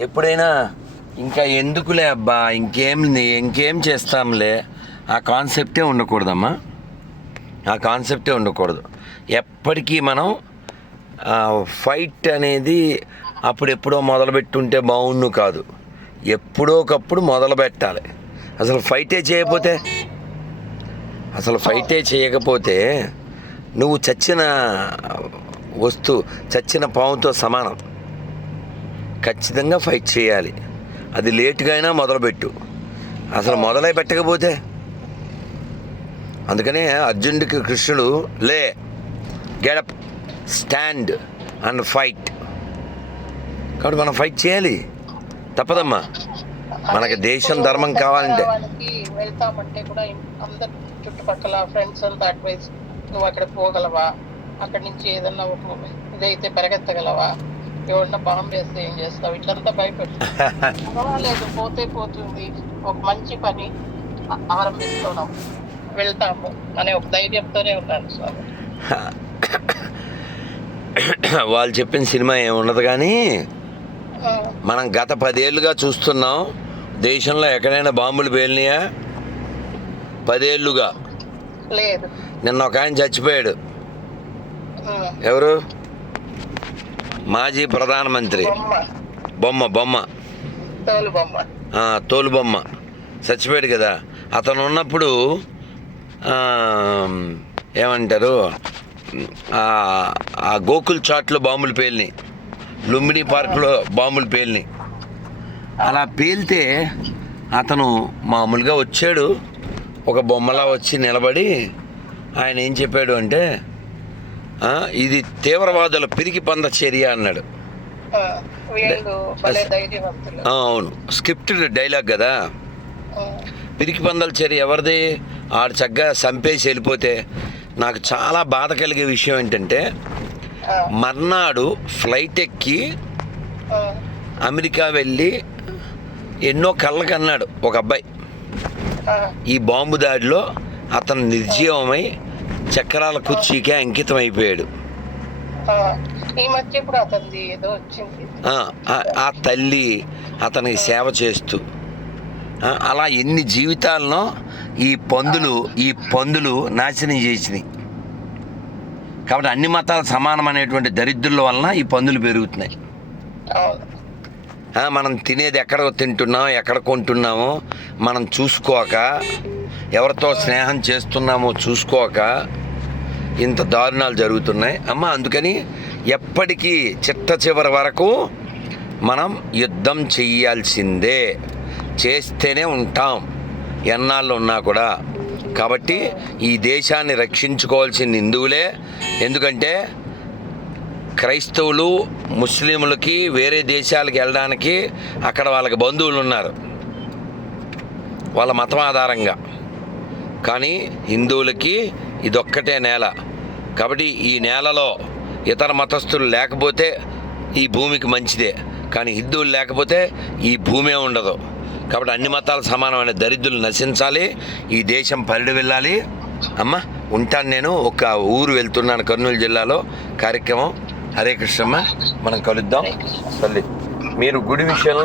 ఎప్పుడైనా ఇంకా ఎందుకులే అబ్బా ఇంకేం ఇంకేం చేస్తాంలే? ఆ కాన్సెప్టే ఉండకూడదమ్మా. ఆ కాన్సెప్టే ఉండకూడదు. ఎప్పటికీ మనం ఫైట్ అనేది అప్పుడెప్పుడో మొదలుపెట్టుంటే బాగుండు కాదు. ఎప్పుడో ఒకప్పుడు మొదలు పెట్టాలి. అసలు ఫైటే చేయకపోతే అసలు ఫైటే చేయకపోతే నువ్వు చచ్చిన వస్తువు చచ్చిన పావుతో సమానం. ఖచ్చితంగా ఫైట్ చేయాలి. అది లేటుగా అయినా మొదలుపెట్టు. అసలు మొదలై పెట్టకపోతే? అందుకనే అర్జునుడికి కృష్ణుడు లే గెడప్ స్టాండ్ అండ్ ఫైట్ కాబట్టి మనం ఫైట్ చేయాలి. తప్పదమ్మా. మనకి దేశం ధర్మం కావాలంటే. వెళ్తామంటే కూడా చుట్టుపక్కల ఫ్రెండ్స్ అంతా అడ్వైస్ నువ్వు అక్కడ పోగలవా? అక్కడి నుంచి ఏదన్నా ఒక ఇదైతే పరిగెత్తగలవా? ఎవరన్నా బాంబు వేస్తే ఏం చేస్తావు? ఇట్లంతా భయపెట్టు. పర్వాలేదు పోతే పోతుంది. ఒక మంచి పని అవలంబిస్తున్నాం వెళ్తాము. అనే ఒక ధైర్యంతోనే ఉన్నాను స్వామి. వాళ్ళు చెప్పిన సినిమా ఏమున్నది కానీ మనం గత పదేళ్ళుగా చూస్తున్నాం. దేశంలో ఎక్కడైనా బాంబులు పేలినాయా? పదేళ్ళుగా. లేదు. నిన్న ఒక ఆయన చచ్చిపోయాడు. ఎవరు? మాజీ ప్రధానమంత్రి. బొమ్మ బొమ్మ. తోలు బొమ్మ. చచ్చిపోయాడు కదా. అతను ఉన్నప్పుడు ఏమంటారు? ఆ, గోకుల్ చాట్లో బాంబులు పేలినాయి. లుంబిని పార్కులో బాంబులు పేలినాయి. అలా పేలితే అతను మామూలుగా వచ్చాడు. ఒక బొమ్మలా వచ్చి నిలబడి ఆయన ఏం చెప్పాడు అంటే ఇది తీవ్రవాదుల పిరికి పంద చర్య అన్నాడు. అవును. స్క్రిప్టెడ్ డైలాగ్ కదా? పిరికి పందల చర్య ఎవరిది? ఆడు చక్కగా చంపేసి వెళ్ళిపోతే నాకు చాలా బాధ కలిగే విషయం ఏంటంటే మర్నాడు ఫ్లైట్ ఎక్కి అమెరికా వెళ్ళి ఎన్నో కళ్ళకు అన్నాడు ఒక అబ్బాయి. ఈ బాంబు దాడిలో అతను నిర్జీవమై చక్రాల కుర్చీకే అంకితం అయిపోయాడు ఆ. ఈ మధ్య ఇప్పుడు అతనిది ఏదో వచ్చింది. ఆ, ఆ- ఆ తల్లి అతనికి సేవ చేస్తూ అలా ఎన్ని జీవితాలను ఈ పందులు ఈ పందులు నాశనం చేసినాయి. కాబట్టి అన్ని మతాలు సమానం అనేటువంటి దరిద్రుల వలన ఈ పందులు పెరుగుతున్నాయి. మనం తినేది ఎక్కడ తింటున్నాం ఎక్కడ కొంటున్నామో మనం చూసుకోక ఎవరితో స్నేహం చేస్తున్నామో చూసుకోక ఇంత దారుణాలు జరుగుతున్నాయి. అమ్మ అందుకని ఎప్పటికీ చిట్ట చివరి వరకు మనం యుద్ధం చెయ్యాల్సిందే. చేస్తేనే ఉంటాం. ఎన్నాళ్ళు ఉన్నా కూడా. కాబట్టి ఈ దేశాన్ని రక్షించుకోవాల్సిన హిందువులే. ఎందుకంటే క్రైస్తవులు ముస్లింలకి వేరే దేశాలకు వెళ్ళడానికి అక్కడ వాళ్ళకి బంధువులు ఉన్నారు. వాళ్ళ మతం ఆధారంగా కానీ హిందువులకి ఇదొక్కటే నేల. కాబట్టి ఈ నేలలో ఇతర మతస్థులు లేకపోతే ఈ భూమికి మంచిదే. కానీ హిందువులు లేకపోతే ఈ భూమే ఉండదు. కాబట్టి అన్ని మతాలు సమానమైన దరిద్రులు నశించాలి. ఈ దేశం పరిడి వెళ్ళాలి. అమ్మ ఉంటాను నేను. ఒక ఊరు వెళ్తున్నాను కర్నూలు జిల్లాలో. కార్యక్రమం. హరే కృష్ణమ్మ. మనం కలుద్దాం. తల్లి మీరు గుడి విషయంలో